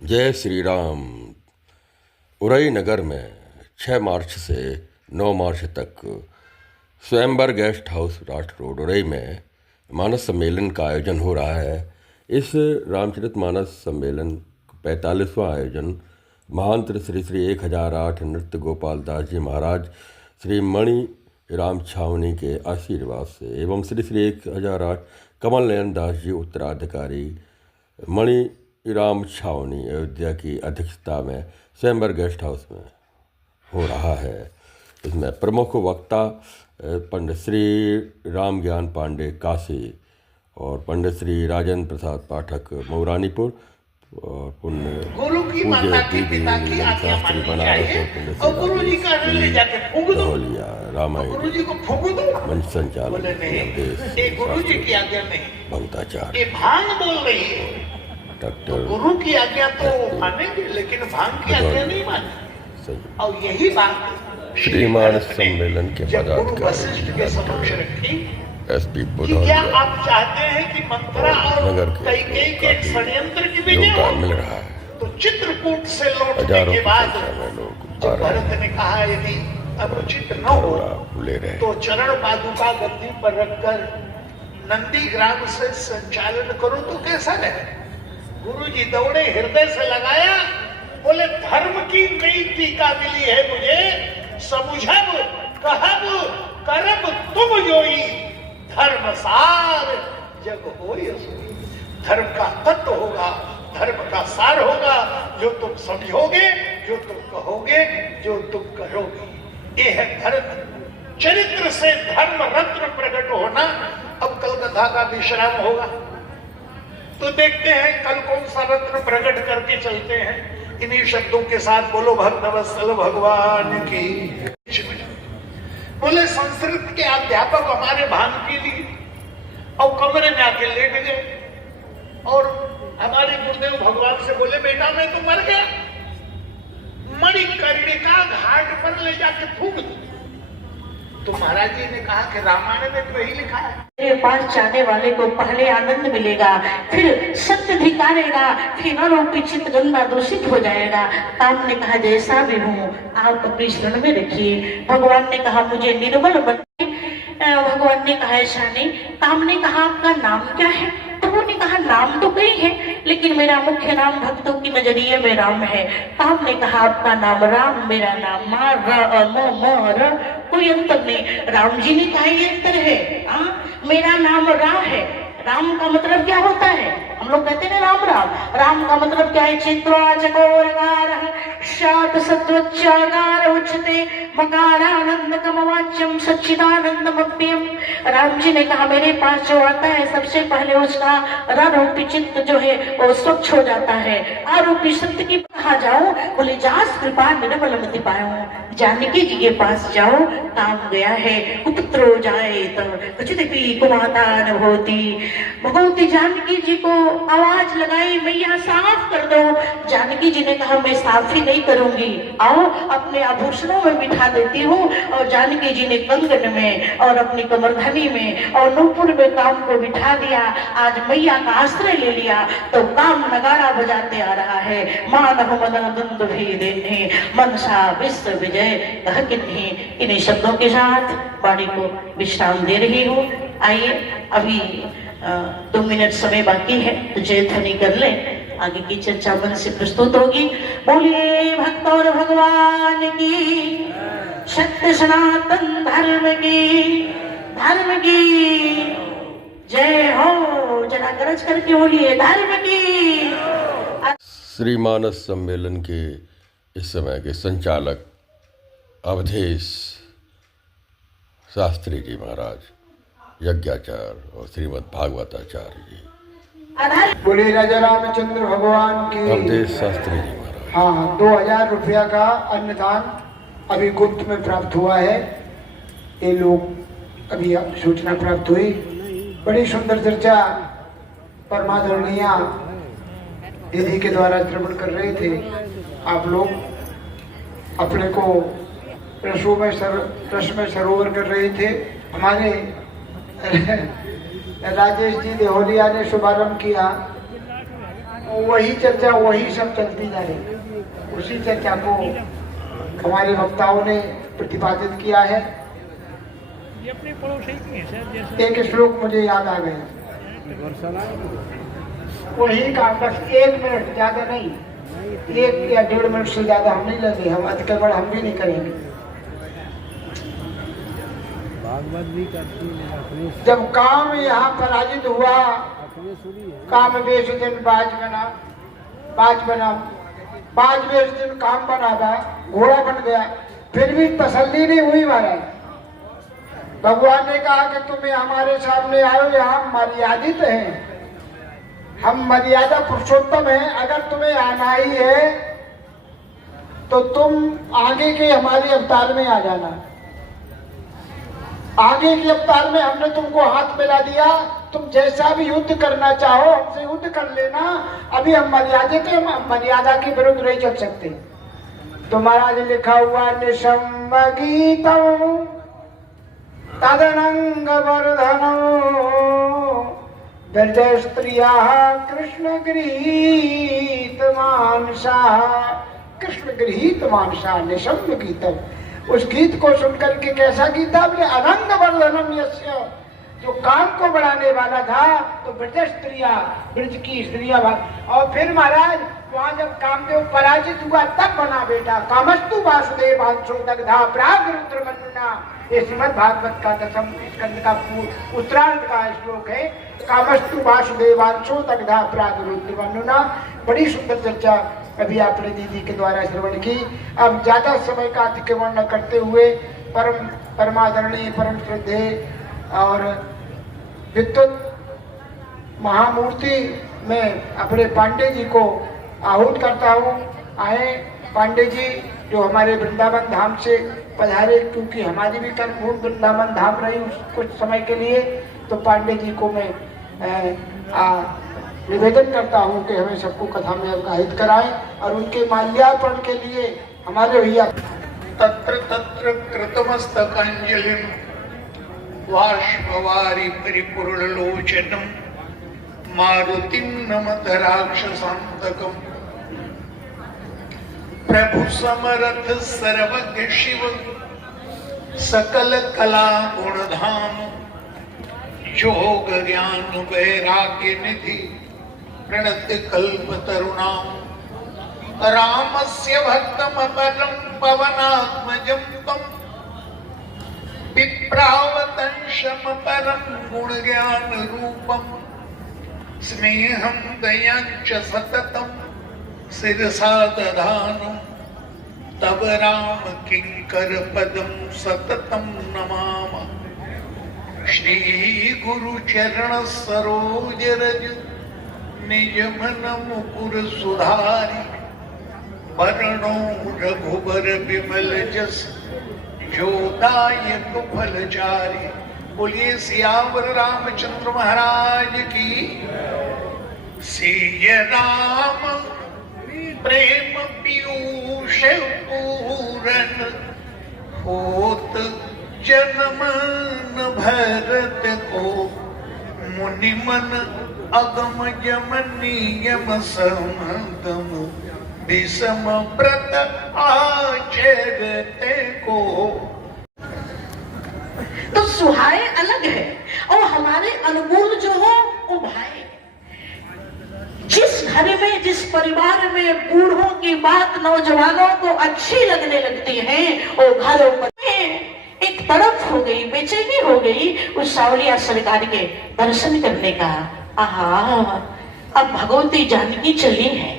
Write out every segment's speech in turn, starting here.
जय श्री राम। उरई नगर में 6 मार्च से 9 मार्च तक स्वयंवर गेस्ट हाउस राष्ट्र रोड उरई में मानस सम्मेलन का आयोजन हो रहा है। इस रामचरितमानस सम्मेलन 45वां आयोजन महांत श्री श्री 1008 नृत्य गोपाल दास जी महाराज श्री मणि राम छावनी के आशीर्वाद से एवं श्री श्री 1008 कमल नयन दास जी उत्तराधिकारी मणि राम छावनी अयोध्या की अध्यक्षता में स्वयंवर गेस्ट हाउस में हो रहा है। इसमें प्रमुख वक्ता पंडित श्री राम ज्ञान पांडे काशी और पंडित श्री राजेंद्र प्रसाद पाठक मऊरानीपुर और पूज्य दीदी शास्त्री बनारस और पंडित श्री दहोलिया रामायण मंच संचालन भक्ताचार्य डॉक्टर गुरु की आज्ञा तो मानेंगे लेकिन भांग की आज्ञा नहीं मानेंगे। और यही बात श्रीमान सम्मेलन के वशिष्ठ के समक्ष रखी। एसपी क्या आप चाहते हैं कि मंत्रा और कैकेयी के षड्यंत्र की विजय मिल रहा है? तो चित्रकूट से लौटने के बाद जब भरत ने कहा यदि अब उचित न हो तो चरण पादुका गद्दी पर रखकर नंदी ग्राम से संचालन करो तो कैसा है। गुरुजी दौड़े, हृदय से लगाया, बोले धर्म की नई टीका मिली है मुझे, समुझब कहब करब तुम जोई, धर्म सार जग होय सोई। धर्म का तत्व होगा, धर्म का सार होगा, जो तुम समझोगे, जो तुम कहोगे, जो तुम करोगे। ये है धर्म। चरित्र से धर्म रत्न प्रकट होना। अब कल कथा का विश्राम होगा तो देखते हैं कल कौन सा रत्न प्रकट करके चलते हैं। इन्हीं शब्दों के साथ बोलो भक्तवत्सल भगवान की। बोले संस्कृत के अध्यापक हमारे भान के लिए और कमरे में आके लेट गए और हमारे गुरुदेव भगवान से बोले बेटा मैं तो मर गया, मणिकर्णिका घाट पर ले जाके फूंक दो। तो महाराज जी ने कहा कि रामायण में तो यही लिखा है, मेरे पास जाने वाले को पहले आनंद मिलेगा, फिर सत्य धिकारेगा, फिर आरोपी चित्त गंदा दूषित हो जाएगा। आपने कहा जैसा भी हूँ आप अपनी शरण में रखिए। भगवान ने कहा मुझे निर्मल बनाइए। भगवान ने कहा ऐसा नहीं। काम ने कहा आपका नाम क्या है? प्रभु ने कहा नाम तो कई है लेकिन मेरा मुख्य नाम भक्तों की नजरिए में राम है। काम ने कहा आपका नाम राम, मेरा नाम मार कोई अंतर नहीं। राम जी ने कहा ये अंतर है, मेरा नाम रा है। राम का मतलब क्या होता है? हम लोग कहते हैं राम राम। राम का मतलब क्या है? चित्वा चकोरकार शात सत्वच्चागार उच्चते मकारानंद कमवाच्यम सच्चिदानंदमप्यम। राम जी ने कहा मेरे पास जो आता है सबसे पहले उसका आरोपी चित्त जो है वो स्वच्छ हो जाता है। आरोपी सत्य की कहा जाओ, बोले जास कृपा निर्मल मति पाऊं। जानकी जी के पास जाओ, काम गया है। कुपुत्रो जाए कुमाता न होती। भगवती जानकी जी को आवाज लगाई, मैया साफ कर दो। जानकी जी ने कहा मैं साफ ही नहीं करूंगी, आओ अपने आभूषणों में बिठा देती हूँ। और जानकी जी ने कंगन में और अपनी कमरधनी में और नूपुर में काम को बिठा दिया। आज मैया का आश्रय ले लिया तो काम नगाड़ा बजाते आ रहा है। मानव मदन द्वंद भी देने मनसा विश्व विजय कह किन्हीं। इन्हीं शब्दों के साथ वाणी को विश्राम दे रही हूँ। आइए अभी 2 मिनट समय बाकी है तो जयध्वनि कर ले। आगे की चर्चा मन से प्रस्तुत होगी। बोलिए भक्त और भगवान की, सत्य सनातन धर्म की जय हो। जरा गरज करके बोलिए धर्म की। श्रीमानस सम्मेलन के इस समय के संचालक अवधेश शास्त्री जी महाराज, यज्ञाचार्य और श्रीमद् भागवताचार्य जी। बोले राजा रामचंद्र भगवान की। अवधेश शास्त्री जी महाराज। हाँ, 2000 रुपया का अन्नदान अभी गुप्त में प्राप्त हुआ है। ये लोग अभी सूचना प्राप्त हुई। बड़ी सुंदर चर्चा परमादरणीय दीदी के द्वारा श्रवण कर रहे थे। आप लोग अपने को रस में सरोवर कर रहे थे। हमारे राजेश जी देहोलिया ने शुभारंभ किया वही चर्चा वही सब चलती जा रही, उसी चर्चा को हमारे वक्ताओं ने प्रतिपादित किया है। एक श्लोक मुझे याद आ गया, वही का बस 1 मिनट, ज्यादा नहीं, 1 या 1.5 मिनट से ज्यादा हम नहीं लगे, हम अतिक्रमण हम भी नहीं करेंगे। जब काम यहाँ पराजित हुआ, काम बेच दिन बाज बना, बाज बेच दिन काम बना था, घोड़ा बन गया, फिर भी तसल्ली नहीं हुई महाराज। भगवान ने कहा कि तुम्हें हमारे सामने आयो, यहाँ मर्यादित हैं, हम मर्यादा पुरुषोत्तम हैं, अगर तुम्हें आना ही है तो तुम आगे के हमारे अवतार में आ जाना। आगे के अवतार में हमने तुमको हाथ मिला दिया, तुम जैसा भी युद्ध करना चाहो हमसे युद्ध कर लेना, अभी हम मर्यादित हैं, हम मर्यादा के विरुद्ध नहीं चल सकते। तो महाराज लिखा हुआ निशम गीतम तदनंग वर्धनो ब्रज स्त्रिया कृष्ण गृहीत मानसा, कृष्ण गृहीत मानसा निशम गीतम। उस गीत को सुनकर के कैसा गीत था, अपने अनंग वर्धनम यस्य, जो काम को बढ़ाने वाला था, तो ब्रज स्त्रिया, ब्रज की स्त्रियां। और फिर महाराज वहां जब कामदेव पराजित हुआ तब बना बेटा, कामस्तु वासुदेव आंशो दग्धा प्राग रुद्र मन्नुना। ये श्रीमद् भागवत का 10वें स्कंद का उत्तरार्ध का श्लोक है, कामस्तु वासुदेव आंशो दग्धा प्राग रुद्र मन्नुना। बड़ी सुंदर चर्चा अभी आपने दीदी के द्वारा श्रवण की। अब ज्यादा समय का अतिक्रमण न करते हुए परमादरणीय परम श्रद्धे और विद्युत महामूर्ति में अपने पांडे जी को आहूत करता हूँ। आए पांडे जी जो हमारे वृंदावन धाम से पधारे, क्योंकि हमारी भी कर्मभूमि वृंदावन धाम रही कुछ समय के लिए, तो पांडे जी को मैं निवेदन करता हूँ कि हमें सबको कथा में अवगाहित कराएं और उनके माल्यार्पण के लिए हमारे भैया तत्र तत्र कृतमस्तकांजलिं वाष्पवारि परिपूर्णलोचनं मारुतिं नमत राक्षसान्तकम्। प्रभु समर्थ सर्वज्ञ शिव सकल कला गुणधाम, योग ज्ञान वैराग्य निधि प्रणत कल्प तरुणाम। रामस्य भक्तम परम पवनात्मजं तम विप्रावतंशम परम गुण ज्ञान रूपम। स्नेहं दयांच सततं शिरसा दधानं, तव राम किंकर पदं सततं नमामि। श्री गुरु चरण सरोज रज निज मन मुकुर सुधारी। वरणो रघुबर विमल जस जो दायक फलचारी। बोलिए सियावर रामचंद्र महाराज की। सिय राम प्रेम पीयूष पूरन, होत जन्मन भरत को। मुनि मन अगम जम नियम समगम, विषम व्रत आचरते को। तो सुहाए अलग है और हमारे अनुकूल जो हो वो भाई। जिस घर में जिस परिवार में बूढ़ों की बात नौजवानों को अच्छी लगने लगती है, वो घरों में एक तड़प हो गई, बेचैनी हो गई उस सावलिया सरकार के दर्शन करने का। आहा, अब भगवती जानकी चली है,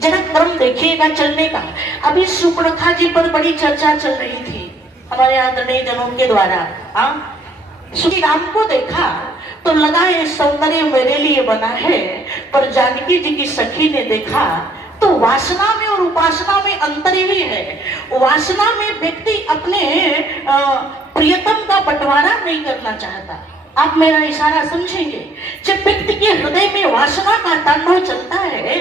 जरा क्रम देखिएगा चलने का। अभी सुपर्णखा जी पर बड़ी चर्चा चल रही थी हमारे आदरणीय जनों के द्वारा। श्री राम को देखा तो लगा ये सौंदर्य मेरे लिए बना है, पर जानकी जी की सखी ने देखा तो वासना में और उपासना में अंतर ही है। वासना में व्यक्ति अपने प्रियतम का बंटवारा नहीं करना चाहता। आप मेरा इशारा समझेंगे, जब व्यक्ति के हृदय में वासना का तांडव चलता है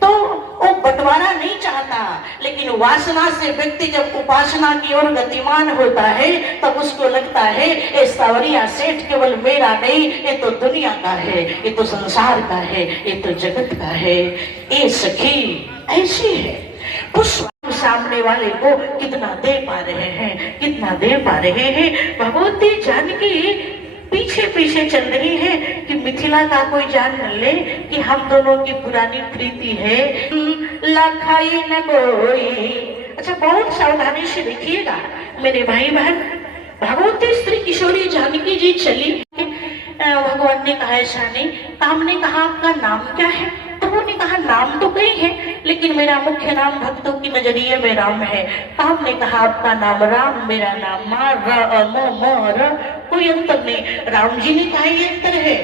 तो वो बंटवारा नहीं चाहता, लेकिन वासना से व्यक्ति जब उपासना की ओर गतिमान होता है तब उसको लगता है ये सावरिया सेठ केवल मेरा नहीं, ये तो दुनिया का है, ये तो संसार का है, ये तो जगत का है। ये सखी ऐसी है, पुष्प सामने वाले को कितना दे पा रहे हैं, कितना दे पा रहे हैं। भगवती जानकी पीछे पीछे चल रही है कि मिथिला का कोई जान न ले कि हम दोनों की पुरानी प्रीति है। लखाई न कोई। अच्छा, बहुत सावधानी से देखिएगा मेरे भाई बहन। भगवती श्री किशोरी जानकी जी चली, भगवान ने कहा ऐसा नहीं। काम ने कहा आपका नाम क्या है? प्रभु ने कहा नाम तो कई है, लेकिन मेरा मुख्य नाम भक्तों की नजरिए में राम है। काम ने कहा आपका नाम राम, मेरा नाम मार, कोई अंतर नहीं। राम जी ने कहा ये अंतर है,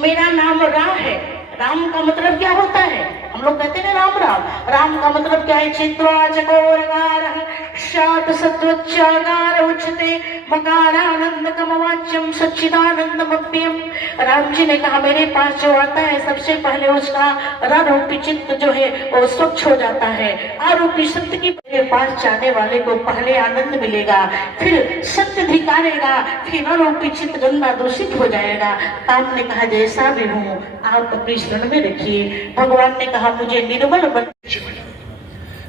मेरा नाम रा है। राम का मतलब क्या होता है? हम लोग कहते हैं राम राम। राम का मतलब क्या है? चित्वा चकोरगार शात सत्वच्चागार उच्चते मकारानंद कमवाच्यम सच्चिदानंदमप्यम। राम जी ने कहा मेरे पास जो आता है सबसे पहले उसका रूपी चित्त जो है वो स्वच्छ हो जाता है। आरूपी सत्य की मेरे पास जाने वाले को पहले आनंद मिलेगा, फिर सत्य धिकारेगा, फिर आरूपी चित्त गंदा दूषित हो जाएगा। काम ने कहा जैसा भी हूँ आप अपनी शरण में रखिए। भगवान ने कहा मुझे निर्मल बन।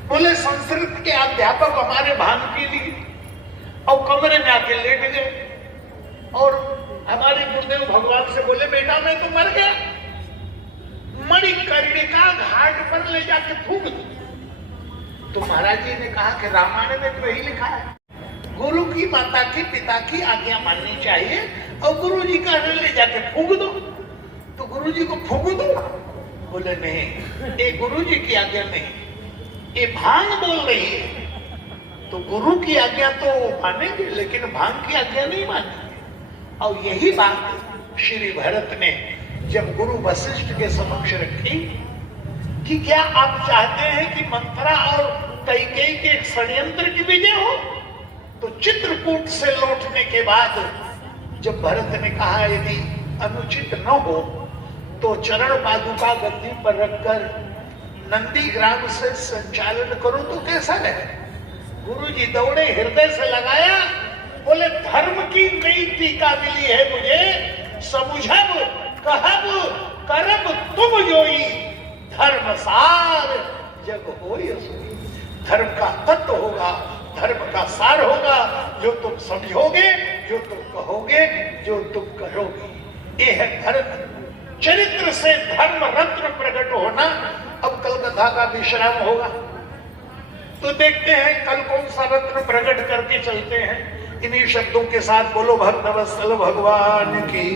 बोले संस्कृत के अध्यापक हमारे भान के लिए और कमरे में आके लेट गए और हमारे गुरुदेव भगवान से बोले बेटा मैं तो मर गया, मणिकर्णिका घाट पर ले जाके फूंक दो। तो महाराज जी ने कहा कि रामायण में तो यही लिखा है, गुरु की माता की पिता की आज्ञा माननी चाहिए और गुरु जी का ले जाके फूंक दो। तो गुरु जी को फूंक दो? बोले नहीं, ये गुरु जी की आज्ञा नहीं, ये भांग बोल रही है। तो गुरु की आज्ञा तो मानेंगे लेकिन भांग की आज्ञा नहीं मानेंगे। और यही बात श्री भरत ने जब गुरु वशिष्ठ के समक्ष रखी कि क्या आप चाहते हैं कि मंथरा और कैकेयी के एक षड्यंत्र की विजय हो? तो चित्रकूट से लौटने के बाद जब भरत ने कहा यदि अनुचित न हो तो चरण पादुका गद्दी पर रखकर नंदी ग्राम से संचालन करो तो कैसा रहे? गुरुजी दौड़े, हृदय से लगाया, बोले धर्म की नई टीका मिली है मुझे, समुझब कहब करब तुम जोई, धर्म सार जग होय सोई। धर्म का तत्व होगा, धर्म का सार होगा, जो तुम समझोगे, जो तुम कहोगे, जो तुम करोगे। ये है धर्म। चरित्र से धर्म रत्न प्रकट होना। अब कल कथा का विश्राम होगा तो देखते हैं कल कौन सा रत्न प्रकट करके चलते हैं। इन्हीं शब्दों के साथ बोलो भक्तवत्सल भगवान की।